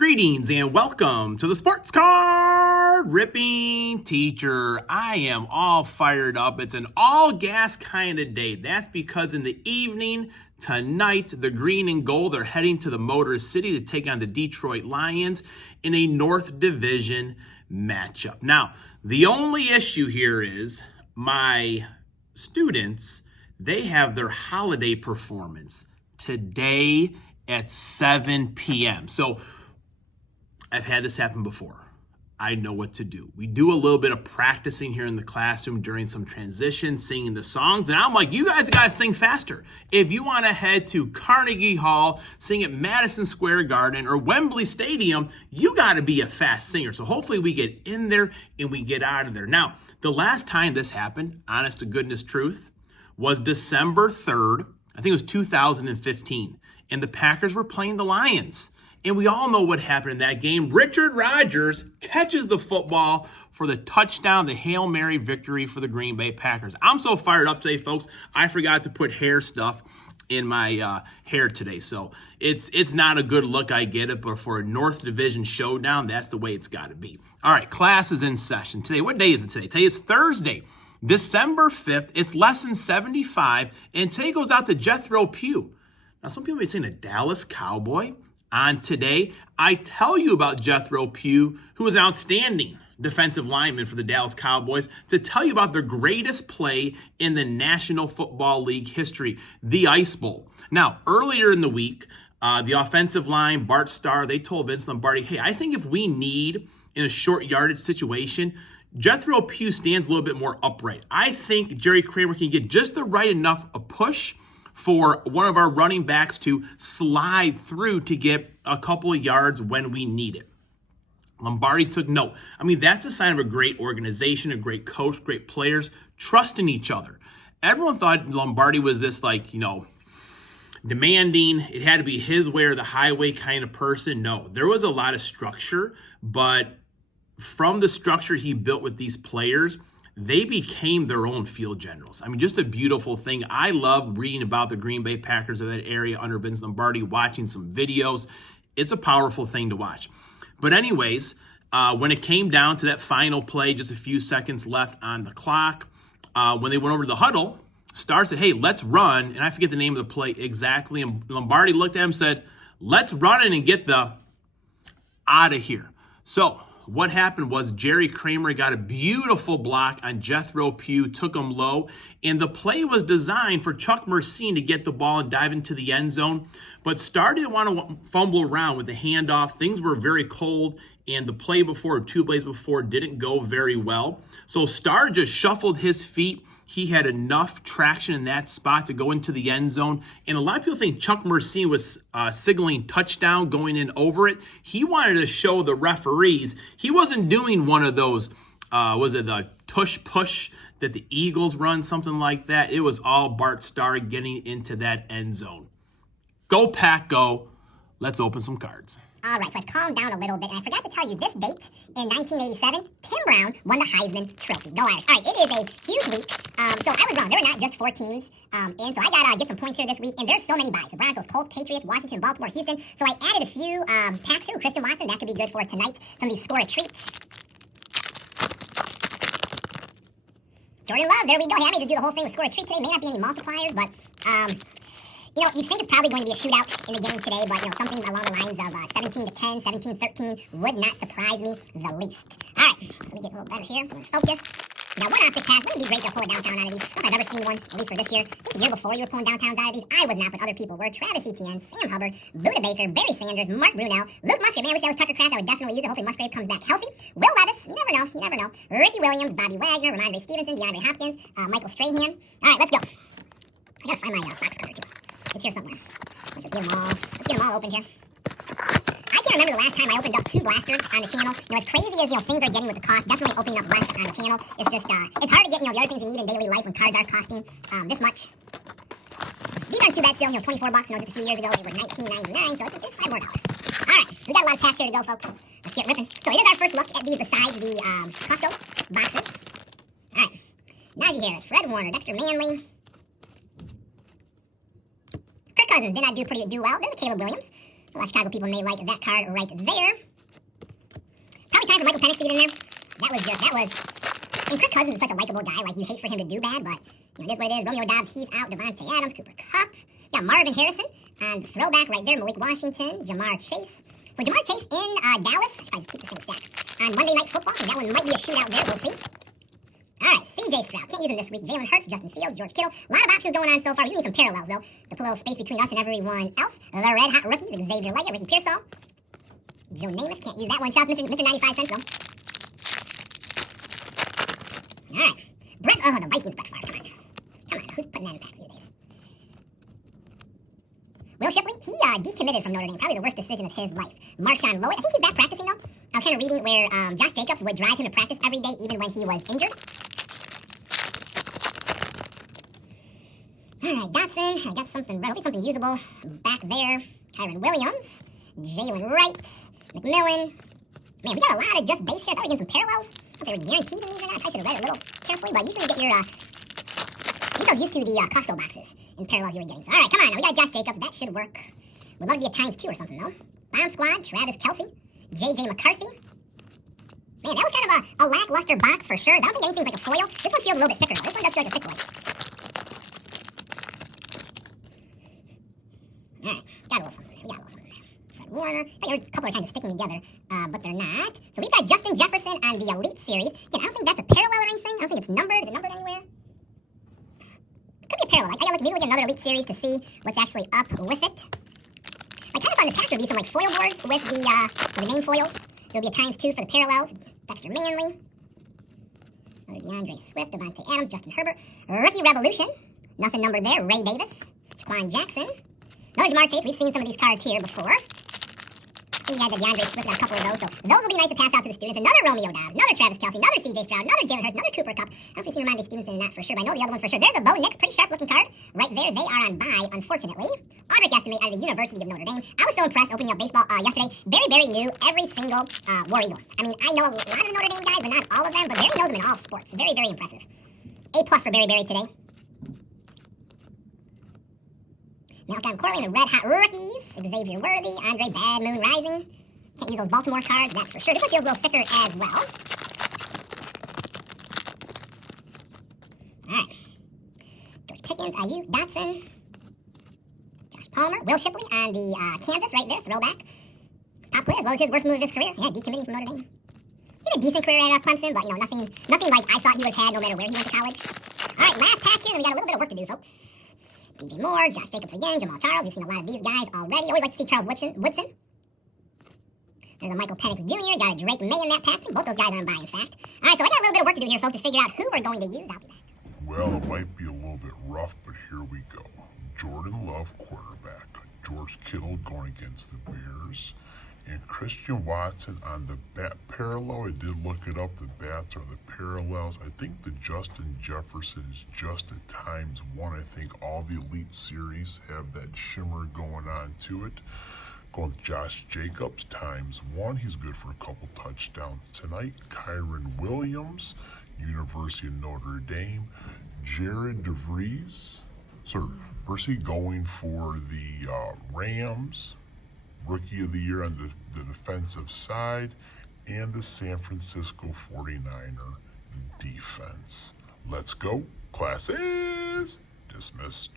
Greetings and welcome to the Sports Card Ripping Teacher. I am all fired up. It's an all gas kind of day. That's because in the evening tonight, the green and gold are heading to the Motor City to take on the Detroit Lions in a North Division matchup. Now, the only issue here is my students, they have their holiday performance today at 7 p.m. So I've had this happen before. I know what to do. We do a little bit of practicing here in the classroom during some transition, singing the songs, and I'm like, you guys got to sing faster. If you want to head to Carnegie Hall, sing at Madison Square Garden or Wembley Stadium, you got to be a fast singer. So hopefully we get in there and we get out of there. Now, the last time this happened, honest to goodness truth, was December 3rd. I think it was 2015, and the Packers were playing the Lions. And we all know what happened in that game. Richard Rodgers catches the football for the touchdown, the Hail Mary victory for the Green Bay Packers. I'm so fired up today, folks. I forgot to put hair stuff in my hair today. So it's not a good look, I get it, but for a North Division showdown, that's the way it's got to be. All right, class is in session today. What day is it today? Today is Thursday, December 5th. It's lesson 75, and today goes out to Jethro Pugh. Now, some people may be saying a Dallas Cowboy. On today, I tell you about Jethro Pugh, who is an outstanding defensive lineman for the Dallas Cowboys, to tell you about the greatest play in the National Football League history, the Ice Bowl. Now, earlier in the week, the offensive line, Bart Starr, they told Vince Lombardi, hey, I think if we need in a short yardage situation, Jethro Pugh stands a little bit more upright. I think Jerry Kramer can get just the right enough a push for one of our running backs to slide through to get a couple of yards when we need it. Lombardi took note. I mean, that's a sign of a great organization, a great coach, great players, trusting each other. Everyone thought Lombardi was this, demanding, it had to be his way or the highway kind of person. No, there was a lot of structure, but from the structure he built with these players, they became their own field generals. I mean, just a beautiful thing. I love reading about the Green Bay Packers of that area under Vince Lombardi, watching some videos. It's a powerful thing to watch. But anyways, when it came down to that final play, just a few seconds left on the clock, when they went over to the huddle, Starr said, hey, let's run. And I forget the name of the play exactly. And Lombardi looked at him and said, let's run it and get the out of here. So what happened was Jerry Kramer got a beautiful block on Jethro Pugh, took him low, and the play was designed for Chuck Mercine to get the ball and dive into the end zone. But Starr didn't want to fumble around with the handoff. Things were very cold, and the play before, two plays before, didn't go very well. So Starr just shuffled his feet. He had enough traction in that spot to go into the end zone. And a lot of people think Chuck Mercine was signaling touchdown going in over it. He wanted to show the referees he wasn't doing one of those, was it the tush push that the Eagles run, something like that. It was all Bart Starr getting into that end zone. Go Pack, go. Let's open some cards. All right, so I've calmed down a little bit, and I forgot to tell you this date in 1987, Tim Brown won the Heisman Trophy. Go Irish. All right, it is a huge week. So I was wrong. There were not just 4 teams in, so I got to get some points here this week, and there's so many buys. The Broncos, Colts, Patriots, Washington, Baltimore, Houston. So I added a few packs here with Christian Watson. That could be good for tonight. Some of these score treats. Jordan Love, there we go. Hey, I may just do the whole thing with score a treat today. May not be any multipliers, but you think it's probably going to be a shootout in the game today, but, something along the lines of 17-10, 17-13 would not surprise me the least. All right, so let me get a little better here. So I'm going to focus. Now, one optic pass, wouldn't it be great to pull a downtown out of these? I don't know if I've ever seen one, at least for this year. I think the year before you were pulling downtowns out of these. I was not, but other people were. Travis Etienne, Sam Hubbard, Buda Baker, Barry Sanders, Mark Brunell, Luke Musgrave. Man, I wish that was Tucker Kraft. I would definitely use it. Hopefully Musgrave comes back healthy. Will Levis, you never know. Ricky Williams, Bobby Wagner, Ramondre Stevenson, DeAndre Hopkins, Michael Strahan. All right, let's go. I got to find my box cover, too. It's here somewhere. Let's just get them all opened here. I can't remember the last time I opened up 2 blasters on the channel. As crazy as things are getting with the cost, definitely opening up less on the channel. It's just it's hard to get the other things you need in daily life when cards are costing this much. These aren't too bad still. $24. Just a few years ago they were $19.99, so it's $5 more. All right, so we got a lot of packs here to go, folks. Let's get ripping. So it is our first look at these besides the Costco boxes. All right, Najee Harris, Fred Warner, Dexter Manley. Kirk Cousins did not do well. There's a Caleb Williams. A lot of Chicago people may like that card right there. Probably time for Michael Penix to get in there. That was. And Kirk Cousins is such a likable guy. Like, you hate for him to do bad, but you know, it is what it is. Romeo Doubs, he's out. Devontae Adams, Cooper Kupp. Got Marvin Harrison on the throwback right there. Malik Washington, Jamar Chase. So Jamar Chase in Dallas. I should probably just keep the same stack. On Monday Night Football, so that one might be a shootout there. We'll see. All right, C.J. Stroud. Can't use him this week. Jalen Hurts, Justin Fields, George Kittle. A lot of options going on so far. We need some parallels, though, to put a little space between us and everyone else. The Red Hot Rookies, Xavier Leggett, Ricky Pearsall. Joe Namath. Can't use that one. Shout out to Mr. 95 cents, though. All right. The Vikings, Brett Favre. Come on. Who's putting that in packs these days? Will Shipley, he decommitted from Notre Dame. Probably the worst decision of his life. Marshawn Lloyd, I think he's back practicing, though. I was kind of reading where Josh Jacobs would drive him to practice every day, even when he was injured. All right, Dotson. I got something, hopefully something usable back there. Kyron Williams, Jalen Wright, McMillan. Man, we got a lot of just base here. I thought we were getting some parallels. I don't know if they were guaranteed in these or not. I should have read it a little carefully, but usually you get your, I was used to the Costco boxes and parallels you were getting. So, all right, come on. We got Josh Jacobs. That should work. Would love to be a ×2 or something, though. Bomb Squad, Travis Kelce, J.J. McCarthy. Man, that was kind of a lackluster box for sure. I don't think anything's like a foil. This one feels a little bit thicker, though. This one does feel like a thick one. All right, got a little something there. We got a little something there. Fred Warner. I thought a couple are kind of sticking together, but they're not. So we've got Justin Jefferson on the Elite Series. Again, I don't think that's a parallel or anything. I don't think it's numbered. Is it numbered anywhere? It could be a parallel. I gotta maybe look at another Elite Series to see what's actually up with it. I kind of thought in this pack there would be some like foil boards with the name foils. There would be a ×2 for the parallels. Dexter Manley. Another DeAndre Swift, Devontae Adams, Justin Herbert. Rookie Revolution. Nothing numbered there. Ray Davis. Jaquan Jackson. Another Jamar Chase. We've seen some of these cards here before. And we had the DeAndre Swift, got a couple of those. So those will be nice to pass out to the students. Another Romeo Doubs, another Travis Kelce, another C.J. Stroud, another Jalen Hurts, another Cooper Kupp. I don't know if you've seen Ramondre Stevenson or not for sure, but I know the other ones for sure. There's a Bo Nix, pretty sharp looking card right there. They are on bye, unfortunately. Audric Estimate out of the University of Notre Dame. I was so impressed opening up baseball yesterday. Barry knew every single War Eagle. I mean, I know a lot of the Notre Dame guys, but not all of them. But Barry knows them in all sports. Very impressive. A+ for Barry today. Malcolm Corley and the Red Hot Rookies. Xavier Worthy, Andre Bad Moon Rising. Can't use those Baltimore cards, that's for sure. This one feels a little thicker as well. All right. George Pickens, Ayuk, Dotson. Josh Palmer, Will Shipley on the canvas right there, throwback. Pop quiz, what was his worst move of his career? Yeah, decommitting from Notre Dame. He had a decent career at Clemson, but, you know, nothing like I thought he would have had no matter where he went to college. All right, last pack here, and we got a little bit of work to do, folks. DJ Moore, Josh Jacobs again, Jamal Charles. We've seen a lot of these guys already. Always like to see Charles Woodson. There's a Michael Penix Jr., got a Drake May in that pack. Both those guys are on bye, in fact. All right, so I got a little bit of work to do here, folks, to figure out who we're going to use. I'll be back. Well, it might be a little bit rough, but here we go. Jordan Love, quarterback. George Kittle going against the Bears. And Christian Watson on the bat parallel. I did look it up. The bats are the parallels. I think the Justin Jefferson is just a ×1. I think all the Elite Series have that shimmer going on to it. Going with Josh Jacobs ×1. He's good for a couple touchdowns tonight. Kyron Williams, University of Notre Dame. Jared DeVries. Versus going for the Rams. Rookie of the Year on the defensive side, and the San Francisco 49er defense. Let's go. Class is dismissed.